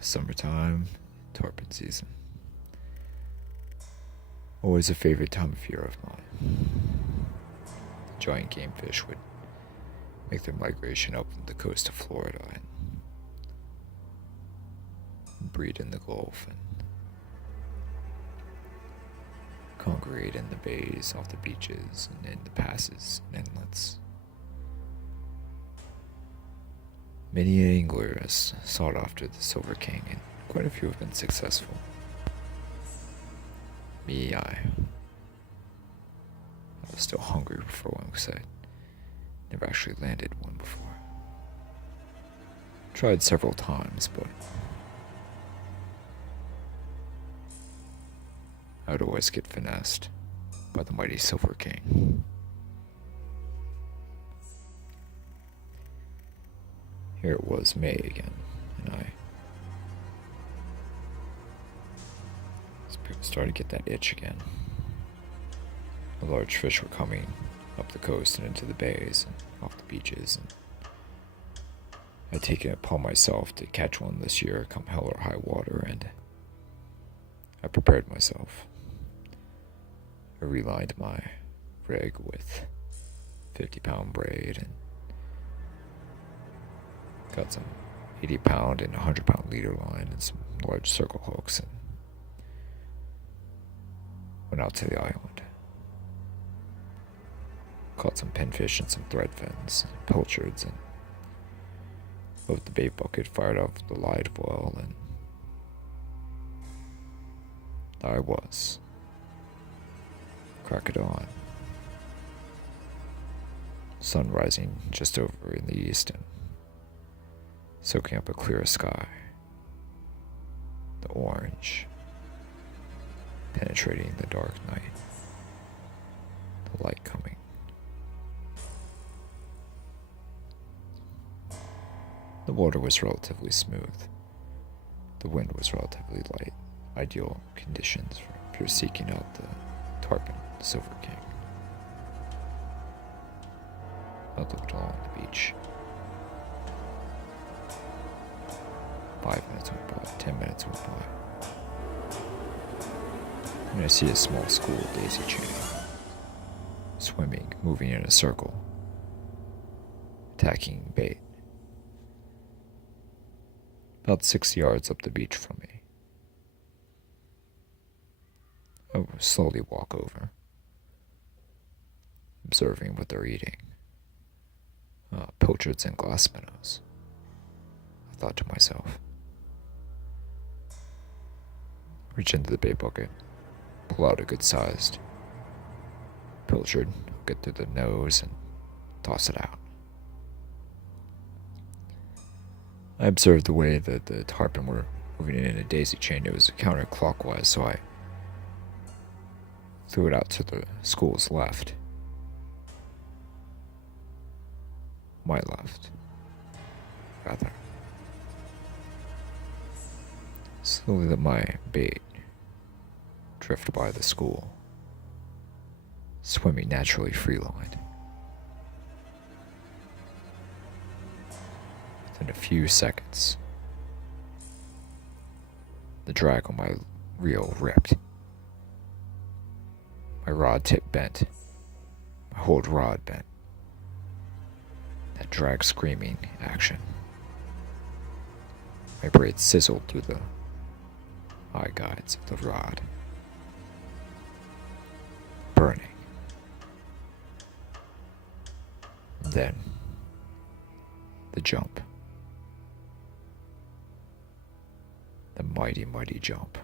Summertime, tarpon season. Always a favorite time of year of mine. Giant game fish would make their migration up the coast of Florida and breed in the Gulf and congregate in the bays, off the beaches, and in the passes and inlets. Many an angler has sought after the Silver King, and quite a few have been successful. Me, I was still hungry for one because I never actually landed one before. Tried several times, but I would always get finessed by the mighty Silver King. Here it was May again, and I started to get that itch again. The large fish were coming up the coast and into the bays and off the beaches, and I'd taken it upon myself to catch one this year come hell or high water, and I prepared myself. I relined my rig with 50-pound braid and got some 80-pound and 100-pound leader line and some large circle hooks and went out to the island. Caught some pinfish and some threadfins and pilchards and loaded the bait bucket, fired off the live well, and there I was. Crack of dawn. Sun rising just over in the east and soaking up a clear sky. The orange penetrating the dark night. The light coming. The water was relatively smooth. The wind was relatively light. Ideal conditions for pure seeking out the tarpon, the Silver King. I looked along the beach. 5 minutes went by, 10 minutes went by. And I see a small school daisy chain, swimming, moving in a circle, attacking bait. About 6 yards up the beach from me. I will slowly walk over, observing what they're eating. Pilchards and glass minnows, I thought to myself. Reach into the bait bucket, pull out a good-sized pilchard, get through the nose, and toss it out. I observed the way that the tarpon were moving in a daisy chain. It was counterclockwise, so I threw it out to the school's left. My left, rather. Slowly let my bait drift by the school, swimming naturally free-lined. Within a few seconds, the drag on my reel ripped. My rod tip bent. My hold rod bent. That drag screaming action. My braid sizzled through the eye guides of the rod. Burning. Then, the jump. The mighty, mighty jump.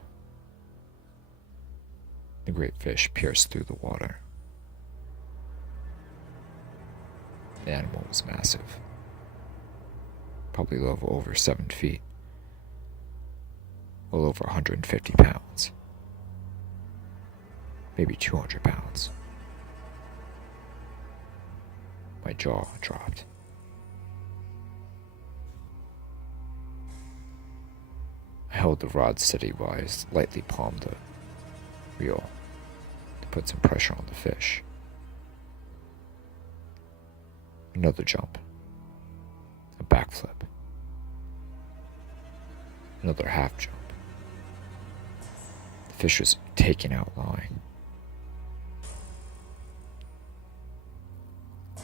The great fish pierced through the water. The animal was massive. Probably over 7 feet. Well over 150 pounds. Maybe 200 pounds. My jaw dropped. I held the rod steady while I lightly palmed the reel to put some pressure on the fish. Another jump. A backflip. Another half jump. The fish was taking out line.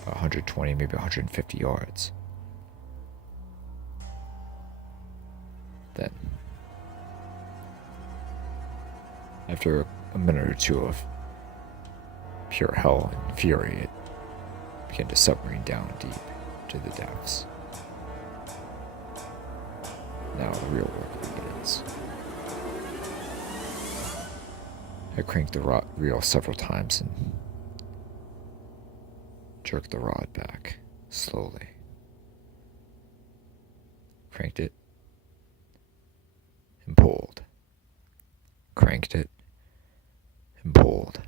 About 120, maybe 150 yards. Then, after a minute or two of pure hell and fury, it began to submarine down deep to the depths. Now the real work begins. I cranked the reel several times and jerked the rod back slowly. Cranked it and pulled. Cranked it and pulled.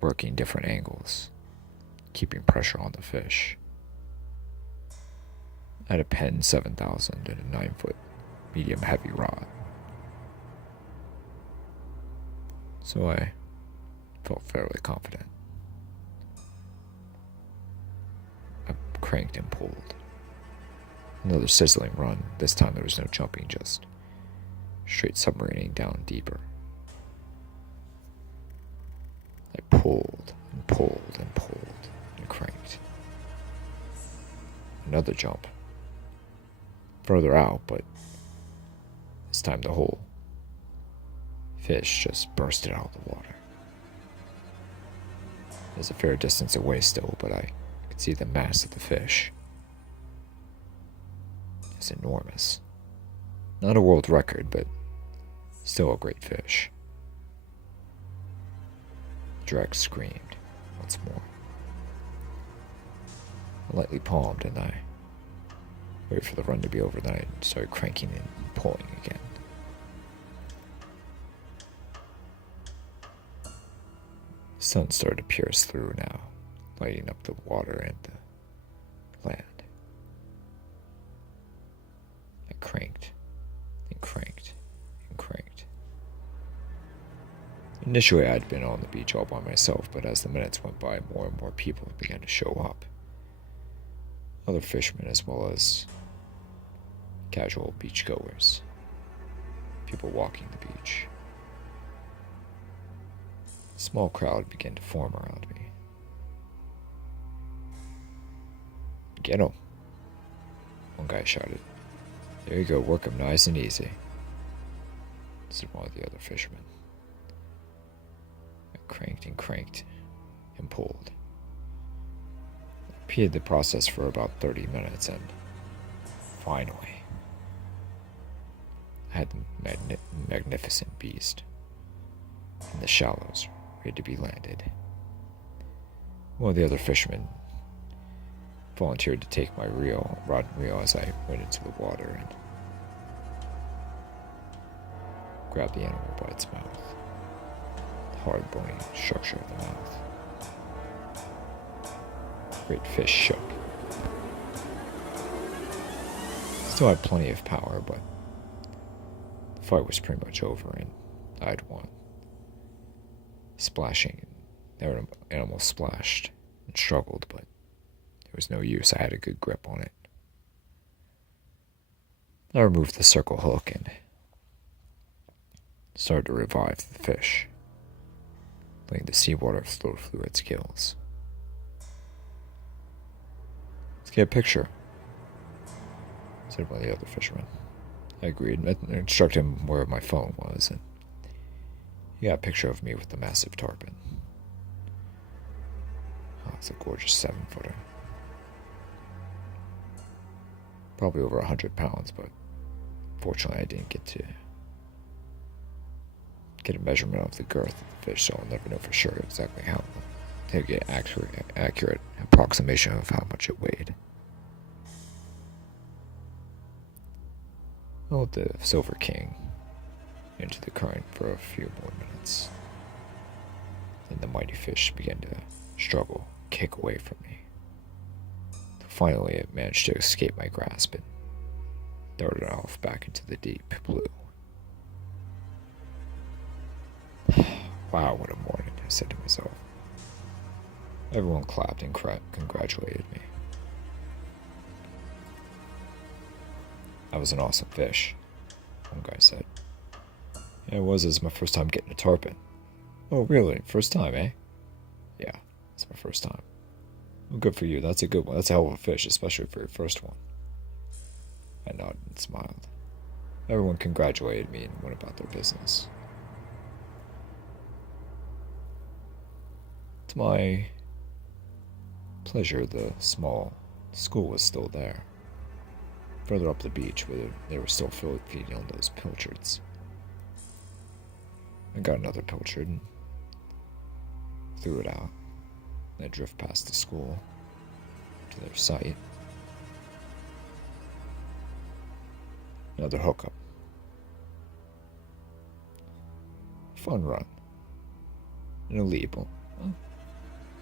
Working different angles, keeping pressure on the fish. I had a Penn 7000 and a 9-foot medium heavy rod. So I felt fairly confident. I cranked and pulled. Another sizzling run. This time there was no jumping, just straight submarining down deeper. I pulled and pulled and pulled and cranked. Another jump. Further out, but this time the whole fish just bursted out of the water. It was a fair distance away still, but I could see the mass of the fish. It's enormous. Not a world record, but still a great fish. The drag screamed once more. I lightly palmed and I waited for the run to be over, then I started cranking and pulling again. The sun started to pierce through now, lighting up the water and the land. I cranked and cranked and cranked. Initially, I'd been on the beach all by myself, but as the minutes went by, more and more people began to show up. Other fishermen as well as casual beachgoers. People walking the beach. A small crowd began to form around me. "Get 'em," one guy shouted. "There you go, work 'em nice and easy," said one of the other fishermen. I cranked and cranked and pulled. I repeated the process for about 30 minutes and finally I had the magnificent beast in the shallows ready to be landed. One of the other fishermen volunteered to take my rod and reel as I went into the water and grabbed the animal by its mouth, the hard bony structure of the mouth. The great fish shook. Still had plenty of power, but the fight was pretty much over and I'd won. Splashing, the animal splashed and struggled, but there was no use. I had a good grip on it. I removed the circle hook and started to revive the fish, letting the seawater flow through its gills. "Let's get a picture," said one of the other fishermen. I agreed. I instructed him where my phone was, and he got a picture of me with the massive tarpon. Oh, it's a gorgeous 7-footer. Probably over 100 pounds, but fortunately I didn't get a measurement of the girth of the fish, so I'll never know for sure exactly how to get accurate approximation of how much it weighed. I let the Silver King into the current for a few more minutes. Then the mighty fish began to struggle, kick away from me. Finally, it managed to escape my grasp and darted off back into the deep blue. "Wow, what a morning," I said to myself. Everyone clapped and congratulated me. That was an awesome fish, one guy said. Yeah, it was. It was my first time getting a tarpon. Oh, really? First time, eh? Yeah, it's my first time. Well, good for you. That's a good one. That's a hell of a fish, especially for your first one. I nodded and smiled. Everyone congratulated me and went about their business. To my pleasure, the small school was still there. Further up the beach, where they were still feeding on those pilchards. I got another pilchard and threw it out. I drift past the school to their site. Another hookup. Fun run. An illegal.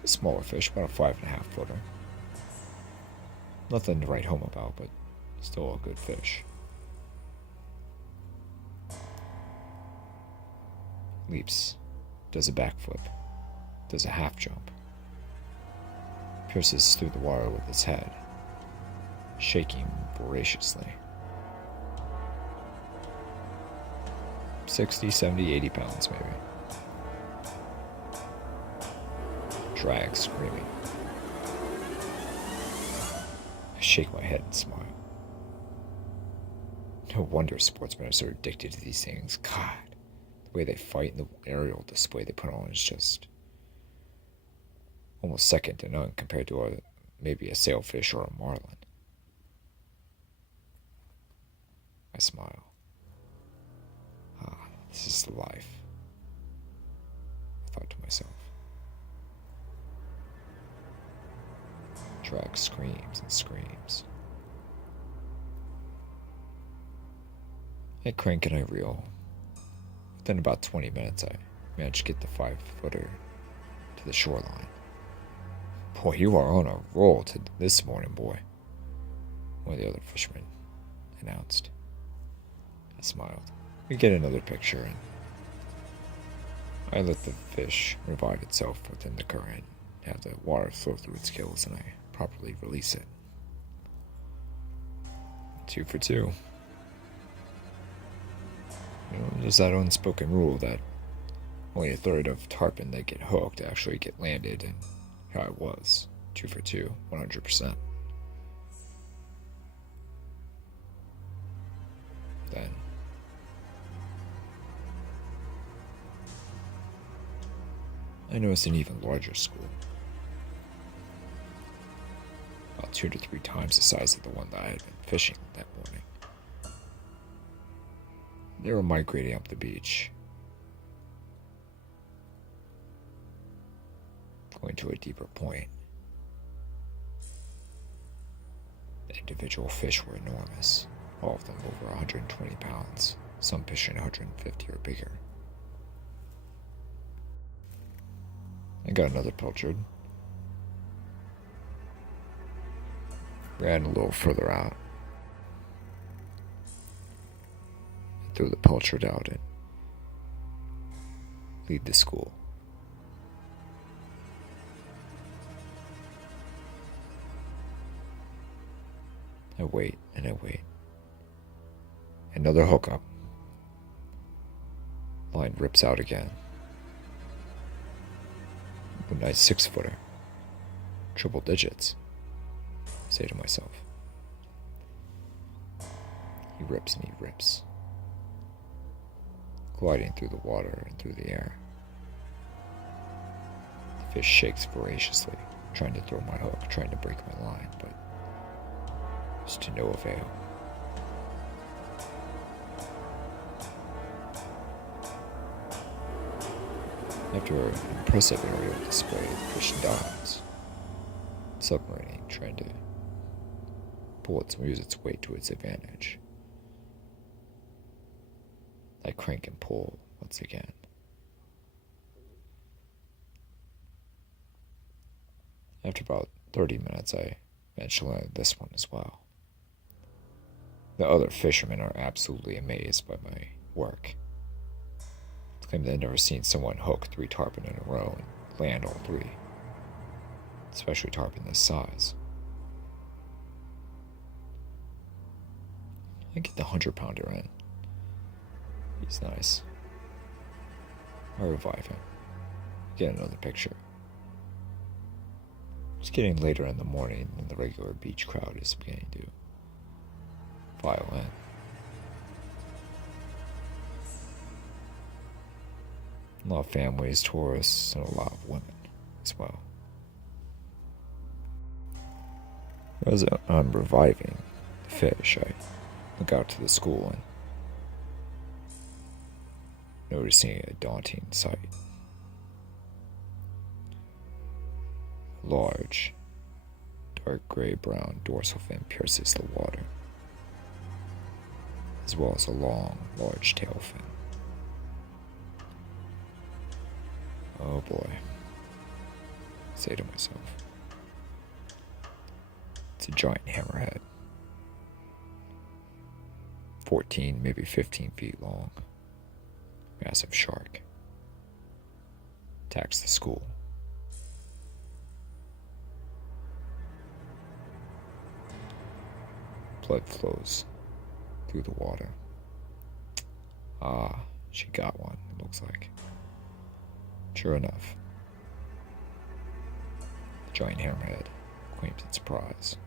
A smaller fish, about a 5.5 footer. Nothing to write home about, but still a good fish. Leaps. Does a backflip. Does a half jump. Pierces through the water with its head, shaking voraciously. 60, 70, 80 pounds maybe. Drag screaming. I shake my head and smile. No wonder sportsmen are so addicted to these things. God, the way they fight and the aerial display they put on is just almost second to none compared to maybe a sailfish or a marlin. I smile. This is the life, I thought to myself. Drag screams and screams. I crank and I reel. Within about 20 minutes, I managed to get the 5-footer to the shoreline. Boy, you are on a roll this morning, boy, one of the other fishermen announced. I smiled. We get another picture, and I let the fish revive itself within the current, have the water flow through its gills, and I properly release it. 2 for 2. There's that unspoken rule that only a third of tarpon that get hooked actually get landed, and here I was, 2 for 2, 100%. Then I noticed an even larger school, about 2 to 3 times the size of the one that I had been fishing that morning. They were migrating up the beach, going to a deeper point. The individual fish were enormous, all of them over 120 pounds, some pushing 150 or bigger. I got another pilchard. Ran a little further out. I threw the pilchard out and leave the school. I wait and I wait. Another hookup. Line rips out again. A nice 6-footer. Triple digits, I say to myself. He rips and he rips. Gliding through the water and through the air. The fish shakes voraciously, trying to throw my hook, trying to break my line, but it's to no avail. After an impressive aerial display, the fish dives, submarining, trying to use its weight to its advantage. I crank and pull once again. After about 30 minutes, I managed to land this one as well. The other fishermen are absolutely amazed by my work. They claim they've never seen someone hook 3 tarpon in a row and land all 3, especially tarpon this size. I get the 100-pounder in. He's nice. I revive him. Get another picture. It's getting later in the morning than the regular beach crowd is beginning to file in. A lot of families, tourists, and a lot of women as well. As I'm reviving the fish, I look out to the school and noticing a daunting sight. A large, dark gray-brown dorsal fin pierces the water, as well as a long, large tail fin. Oh boy, I say to myself. It's a giant hammerhead. 14, maybe 15 feet long. Massive shark. Attacks the school. Blood flows through the water. Ah, she got one, it looks like. Sure enough, the giant hammerhead claims its prize,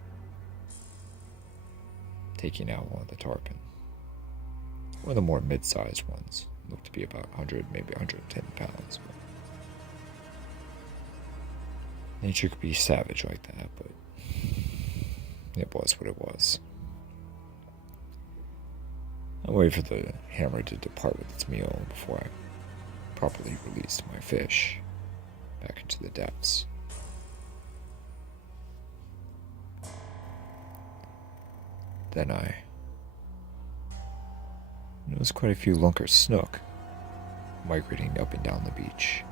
taking out one of the tarpon. One of the more mid-sized ones, looked to be about 100, maybe 110 pounds. But nature could be savage like that, but it was what it was. I waited for the hammer to depart with its meal before I properly released my fish back into the depths. Then I noticed quite a few lunker snook migrating up and down the beach.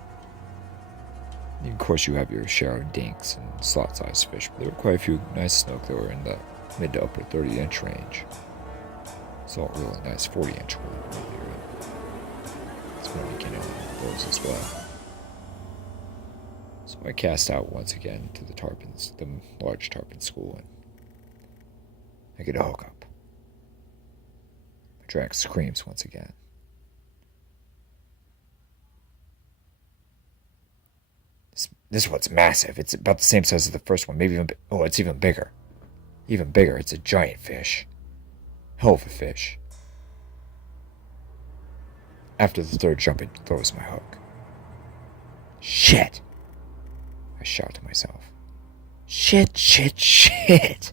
And of course, you have your share of dinks and slot-sized fish, but there were quite a few nice snook that were in the mid to upper 30-inch range. Saw a really nice 40-inch one earlier. It's going to be getting on those as well. So I cast out once again to the large tarpon school, and I get a hook up. My drag screams once again. This one's massive. It's about the same size as the first one. Maybe even... it's even bigger. Even bigger. It's a giant fish. Hell of a fish. After the third jump, it throws my hook. Shit! I shout to myself. Shit, shit, shit!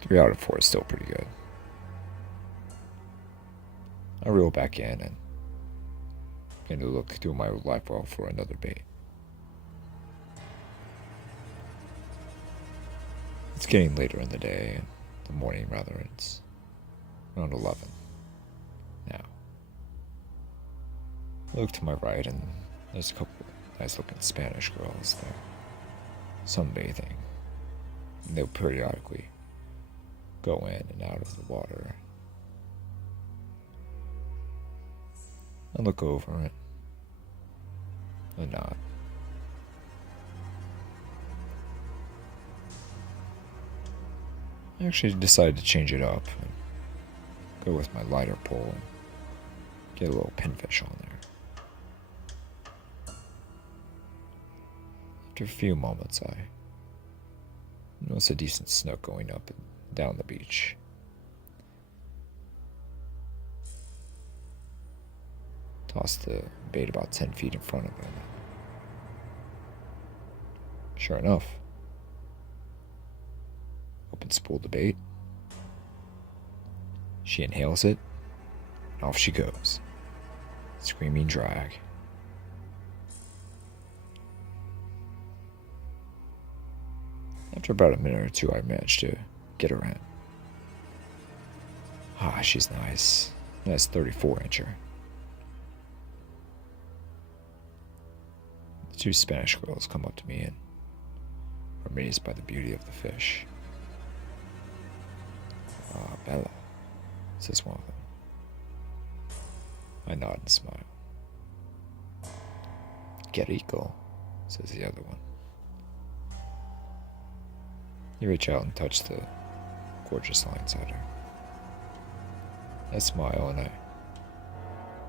3 out of 4 is still pretty good. I reel back in and begin to look through my live well for another bait. It's getting later in the day, the morning rather. It's around 11 now. I look to my right and there's a couple nice looking Spanish girls there, sunbathing. And they'll periodically go in and out of the water. I look over it. I nod. I actually decided to change it up and go with my lighter pole and get a little pinfish on there. After a few moments, I noticed a decent snook going up and down the beach. Tossed the bait about 10 feet in front of him. Sure enough, open spool the bait. She inhales it, and off she goes. Screaming drag. After about a minute or two, I managed to get her in. She's nice. Nice 34-incher. The 2 Spanish girls come up to me and are amazed by the beauty of the fish. Bella, says one of them. I nod and smile. Que rico, says the other one. You reach out and touch the gorgeous line inside her. I smile and I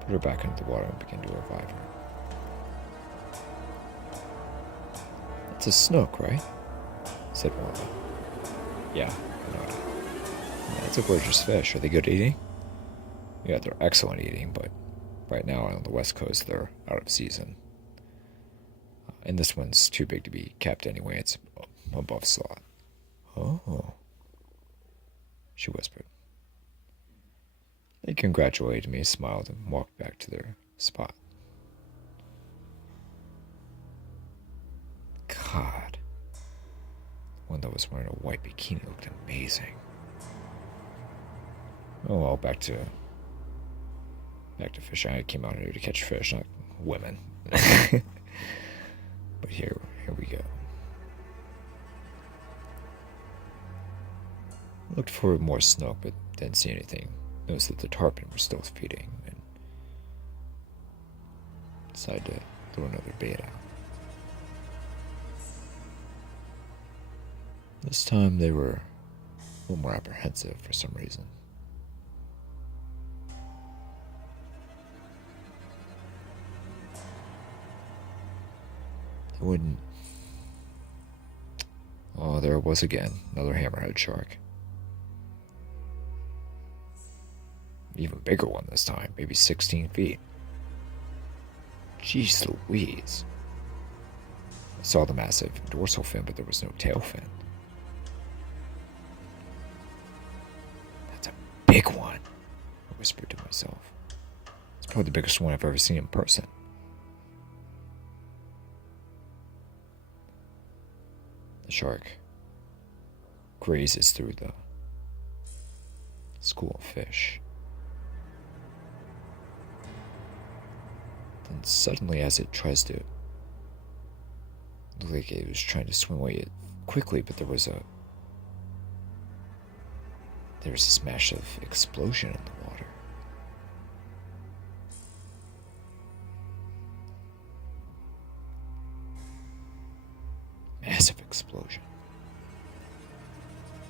put her back into the water and begin to revive her. It's a snook, right? Said Warma. Yeah, I nodded. Yeah, it's a gorgeous fish. Are they good eating? Yeah, they're excellent eating, but right now on the west coast they're out of season. And this one's too big to be kept anyway. It's above slot. Oh, she whispered. They congratulated me, smiled, and walked back to their spot. God. The one that was wearing a white bikini looked amazing. Oh well, back to fishing. I came out here to catch fish, not women. But here we go. Looked for more snook, but didn't see anything. Noticed that the tarpon were still feeding, and decided to throw another bait out. This time they were a little more apprehensive for some reason. They wouldn't. Oh, there it was again. Another hammerhead shark. Even bigger one this time, maybe 16 feet. Jeez Louise. I saw the massive dorsal fin, but there was no tail fin. That's a big one, I whispered to myself. It's probably the biggest one I've ever seen in person. The shark grazes through the school of fish. Then suddenly, as it tries to, looked like it was trying to swim away quickly, but there was this massive explosion in the water. Massive explosion.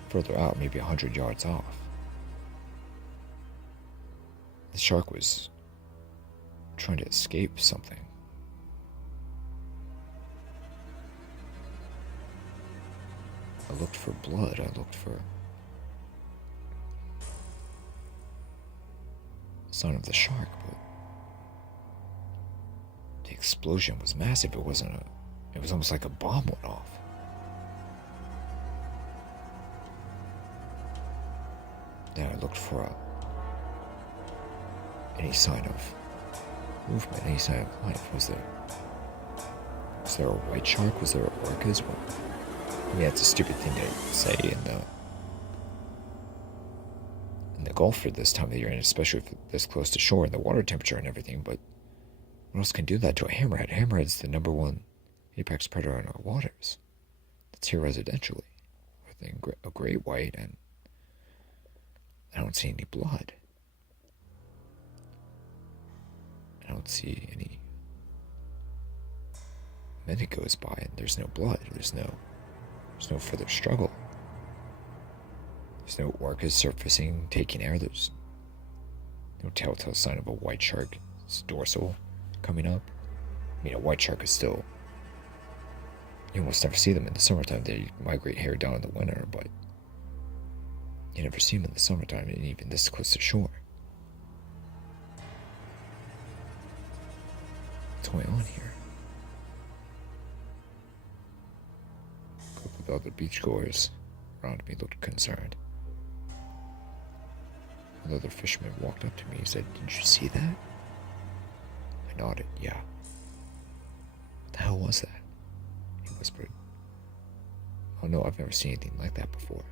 Further out, maybe 100 yards off. The shark was trying to escape something. I looked for blood. I looked for the sign of the shark, but the explosion was massive. It was almost like a bomb went off. Then I looked for any sign of movement, any sign of life. Was there a white shark? Was there orcas? I mean, that's a stupid thing to say in the Gulf for this time of the year, and especially if this close to shore and the water temperature and everything, but what else can do that to a hammerhead? Hammerhead's the number one apex predator in our waters. It's here residentially. I think a great white, and I don't see any blood. I don't see any minute goes by and there's no blood. There's no further struggle. There's no orcas surfacing, taking air. There's no telltale sign of a white shark's dorsal coming up. I mean, a white shark is still, you almost never see them in the summertime. They migrate here down in the winter, but you never see them in the summertime, and even this close to shore. What's going on here? A couple of the other beachgoers around me looked concerned. Another fisherman walked up to me. He said, "Did you see that?" I nodded, "Yeah." "What the hell was that?" He whispered. "Oh no, I've never seen anything like that before."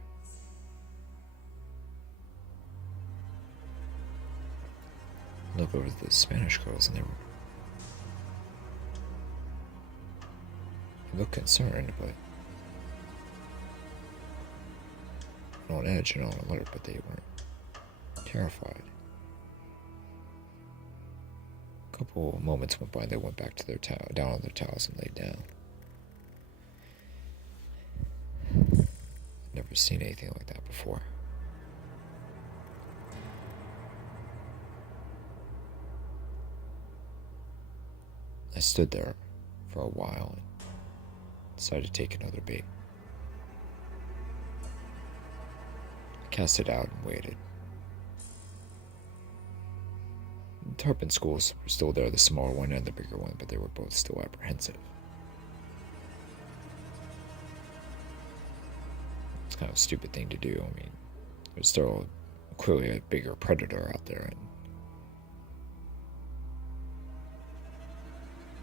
I looked over to the Spanish girls and they looked concerned, but on edge and on alert, but they weren't terrified. A couple moments went by and they went back to their down on their towels and laid down. never seen anything like that before. I stood there for a while and decided to take another bait. I cast it out and waited. The tarpon schools were still there, the smaller one and the bigger one, but they were both still apprehensive. It's kind of a stupid thing to do. I mean, there's still clearly a bigger predator out there, and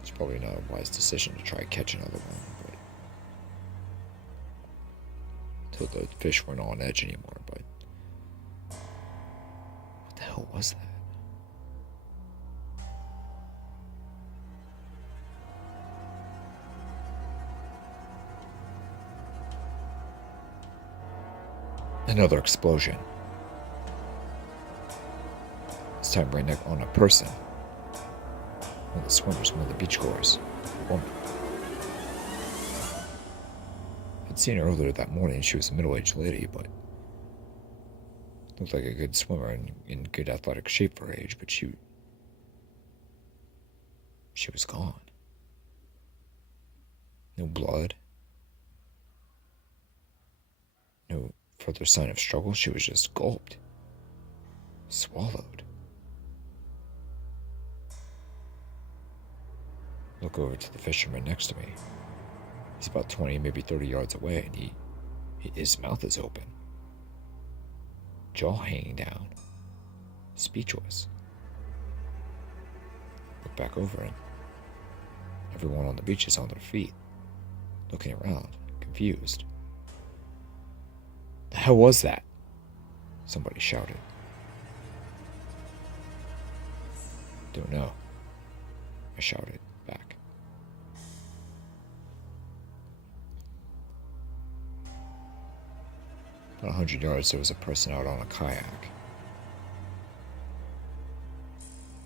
it's probably not a wise decision to try to catch another one, but until the fish weren't on edge anymore. But what the hell was that? Another explosion. This time right next on a person. One of the swimmers, one of the beachgoers, a woman. I'd seen her earlier that morning. She was a middle-aged lady, but looked like a good swimmer and in good athletic shape for her age, but she was gone. No blood. No further sign of struggle. She was just gulped. Swallowed. Look over to the fisherman next to me. He's about 20, maybe 30 yards away, and his mouth is open. Jaw hanging down. Speechless. Look back over, and everyone on the beach is on their feet, looking around, confused. The hell was that? Somebody shouted. Don't know, I shouted back. About 100 yards, there was a person out on a kayak.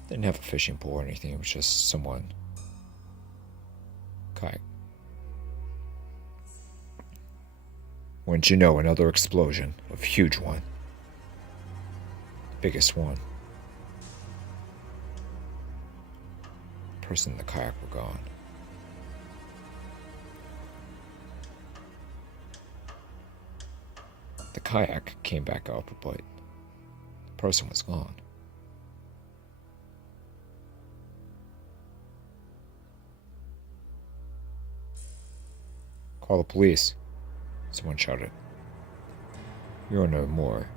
Didn't have a fishing pole or anything, it was just someone kayak. Wouldn't you know, another explosion, a huge one. The biggest one. The person in the kayak were gone. The kayak came back up, but the person was gone. Call the police, someone shouted. We were on a more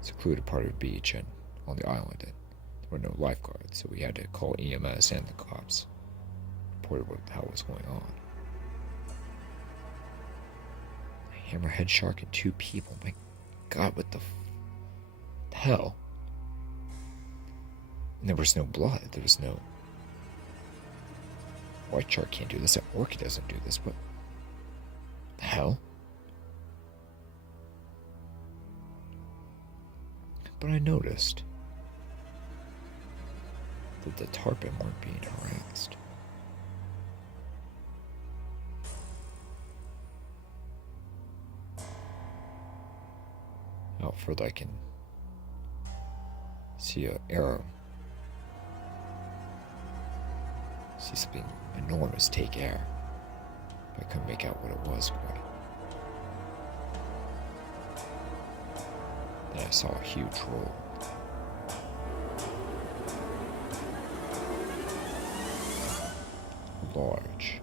secluded part of the beach and on the island, and there were no lifeguards, so we had to call EMS and the cops. Reported what the hell was going on. A hammerhead shark and 2 people. My God, what the hell? And there was no blood. There was no... White shark can't do this. An orca doesn't do this. What the hell? But I noticed that the tarpon weren't being harassed. Out further, I can see an arrow. See something enormous take air. But I couldn't make out what it was quite. Then I saw a huge roll. A large,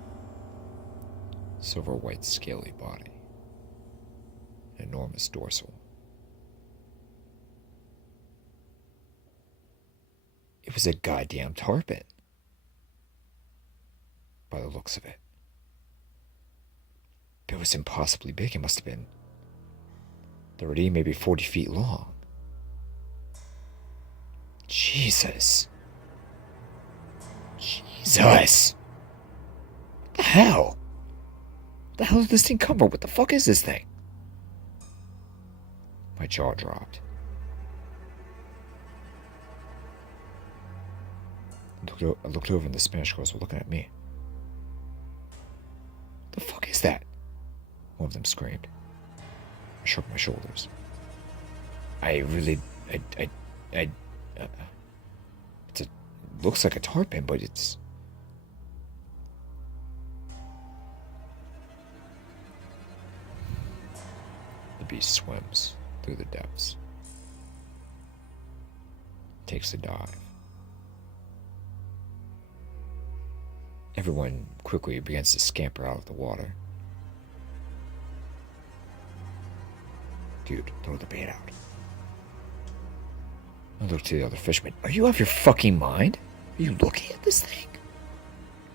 silver white scaly body. An enormous dorsal. It was a goddamn tarpon. By the looks of it. It was impossibly big. It must have been 30, maybe 40 feet long. Jesus. Jesus. What the hell? What the hell did this thing come from? What the fuck is this thing? My jaw dropped. I looked over and the Spanish girls were looking at me. What the fuck is that? One of them screamed. shrug my shoulders. I really, it looks like a tarpon, but it's... The beast swims through the depths. Takes a dive. Everyone quickly begins to scamper out of the water. Dude, throw the bait out. I look to the other fishermen. Are you off your fucking mind? Are you looking at this thing?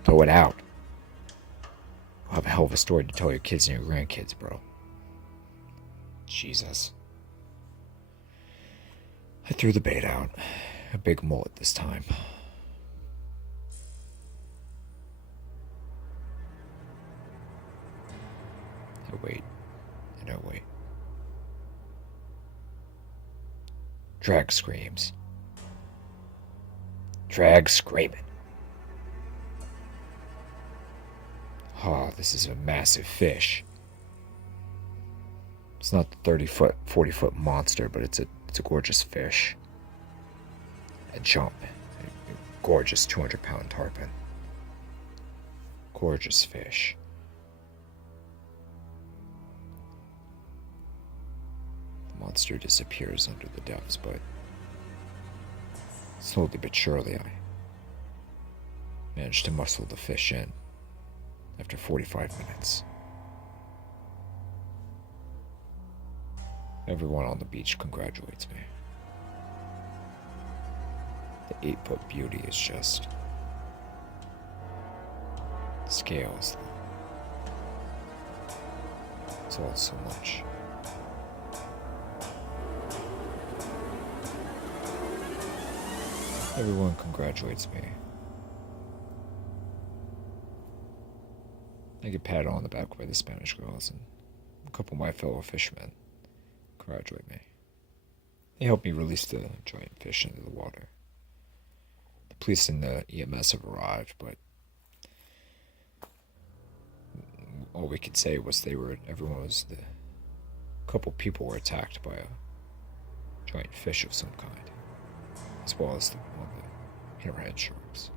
Throw it out. You'll have a hell of a story to tell your kids and your grandkids, bro. Jesus. I threw the bait out. A big mullet this time. I wait, and I wait. Drag screams. Drag screaming. Oh, this is a massive fish. It's not the 30-foot, 40-foot monster, but it's a gorgeous fish. A jump. A gorgeous 200-pound tarpon. Gorgeous fish. The monster disappears under the depths, but slowly but surely I managed to muscle the fish in after 45 minutes. Everyone on the beach congratulates me. The 8-foot beauty is just... the scales. It's all so much. Everyone congratulates me. I get patted on the back by the Spanish girls, and a couple of my fellow fishermen congratulate me. They help me release the giant fish into the water. The police and the EMS have arrived, but all we could say was a couple people were attacked by a giant fish of some kind, as well as one of the hammerhead sharks.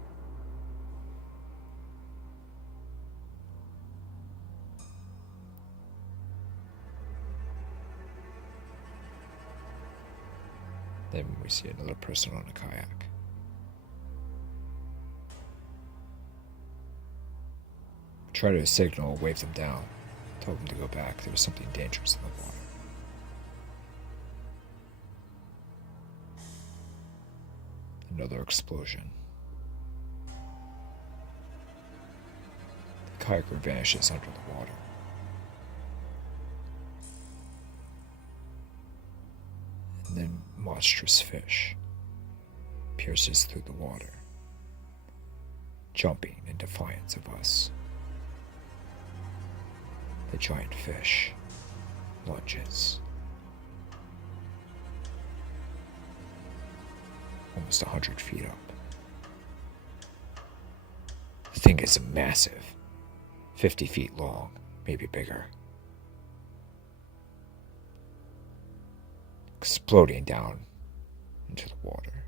Then we see another person on a kayak. We try to signal, wave them down, tell them to go back. There was something dangerous in the water. Another explosion. The kayaker vanishes under the water. And then monstrous fish pierces through the water, jumping in defiance of us. The giant fish lunges. Almost 100 feet up. The thing is massive, 50 feet long, maybe bigger. Exploding down into the water.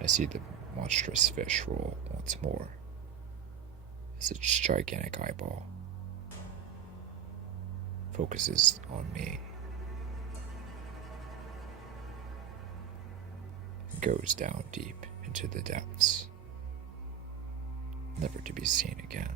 I see the monstrous fish roll once more as its gigantic eyeball focuses on me and goes down deep into the depths, never to be seen again.